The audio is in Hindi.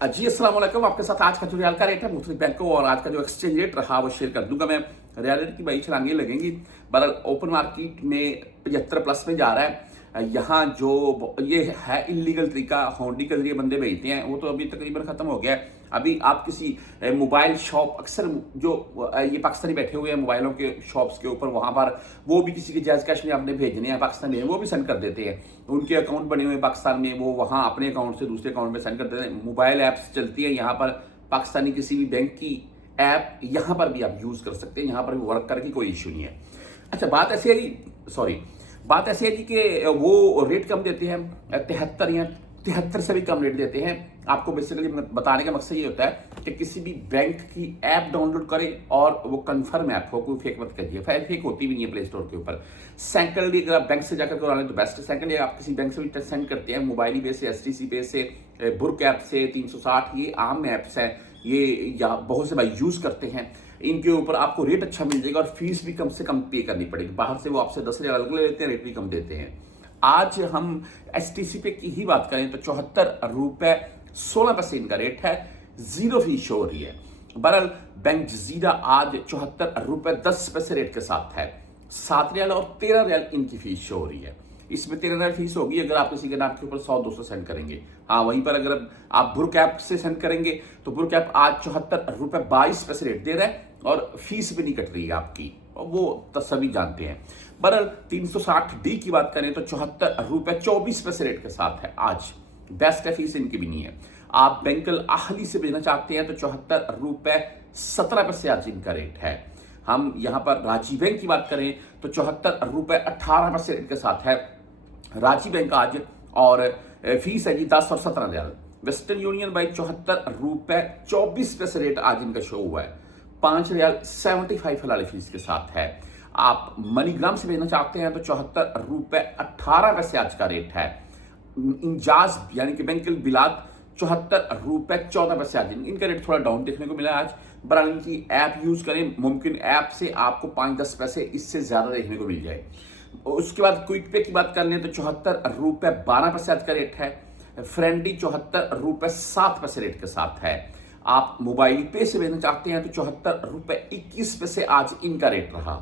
जी अस्सलाम वालेकुम। आपके साथ आज का जो रियाल का रेट है मुख्तलिफ बैंकों और आज का जो एक्सचेंज रेट रहा वो शेयर कर दूंगा मैं। रियाल रेट की बड़ी छलांगें लगेंगी। बहरहाल ओपन मार्केट में 75 प्लस में जा रहा है। यहाँ जो ये है इलीगल तरीका, होंडी के जरिए बंदे भेजते हैं, वो तो अभी तकरीबन खत्म हो गया है। अभी आप किसी मोबाइल शॉप, अक्सर जो ये पाकिस्तानी बैठे हुए हैं मोबाइलों के शॉप्स के ऊपर, वहां पर वो भी किसी के जायज़ कैश में आपने भेजने हैं पाकिस्तान में, वो भी सेंड कर देते हैं। उनके अकाउंट बने हुए हैं पाकिस्तान में, वो वहां अपने अकाउंट से दूसरे अकाउंट में सेंड कर देते हैं। मोबाइल ऐप्स चलती है यहाँ पर, पाकिस्तानी किसी भी बैंक की ऐप यहाँ पर भी आप यूज कर सकते हैं, यहाँ पर भी वर्क करके कोई इशू नहीं है। अच्छा, बात ऐसी है जी कि वो रेट कम देते हैं, 73 या 73 से भी कम रेट देते हैं। आपको बेसिकली बताने का मकसद ये होता है कि किसी भी बैंक की ऐप डाउनलोड करें और वो कंफर्म ऐप हो, कोई फेक मत करिए। फेक होती भी नहीं है प्ले स्टोर के ऊपर। सेकेंडली, अगर आप बैंक से जाकर करवा लें तो बेस्ट है। सेकेंडली, आप किसी बैंक से भी सेंड करते हैं, मोबाइल पे से, एसटीसी पे से, बुर्क ऐप से, 360, ये आम ऐप्स हैं, ये या बहुत से भाई यूज करते हैं। इनके ऊपर आपको रेट अच्छा मिल जाएगा और फीस भी कम से कम पे करनी पड़ेगी। बाहर से वो आपसे 10 अलग ले लेते हैं, रेट भी कम देते हैं। आज हम एसटीसी पे की ही बात करें तो 74 रुपए 16 पैसे इनका रेट है, जीरो फीस शो हो रही है। बहरहाल बैंक जजीरा आज 74 रुपए 10 पैसे रेट के साथ है। 7 रियाल और 13 रियाल इनकी फीस शो हो रही है। इसमें 13 रियाल फीस होगी अगर आप किसी के नाम के ऊपर 100-200 सेंड करेंगे। हाँ, वहीं पर अगर आप बुर्क ऐप से सेंड करेंगे तो बुर्क ऐप आज 74 रुपए 22 पैसे रेट दे रहा है और फीस भी नहीं कट रही है आपकी, और वो तो सभी जानते हैं। बहरहाल 360D की बात करें तो 74 रुपए 24 पैसे रेट के साथ है आज। बेस्ट है, फीस इनकी भी नहीं है। आप बैंकल आहली से भेजना चाहते हैं तो 74 रुपए 17 पैसे आज इनका रेट है। हम यहां पर राजी बैंक की बात करें तो 74 रुपए 18 पैसे रेट के साथ है राजी बैंक आज, और फीस है जी 10 और 17 रियाल। वेस्टर्न यूनियन भाई 74 रुपए 24 पैसे रेट आज इनका शो हुआ है। 5 रियाल 75 हलाली फीस के साथ है। आप मनीग्राम से भेजना चाहते हैं तो 74 रुपए 18 पैसे आज का रेट है। इंजाज यानी कि बैंक बिलाद 74 रुपए 14 पैसे आज, इनका रेट थोड़ा डाउन देखने को मिला आज। बहरहाल इनकी ऐप यूज करें, मुमकिन ऐप से आपको 5-10 पैसे इससे ज्यादा देखने को मिल जाए। उसके बाद क्विक पे की बात कर लें तो 74 रुपए 12 पैसे आज का रेट है। फ्रेंडली 74 रुपए 7 पैसे रेट के साथ है। आप मोबाइल पे से भेजना चाहते हैं तो 74 रुपए 21 पैसे आज इनका रेट रहा।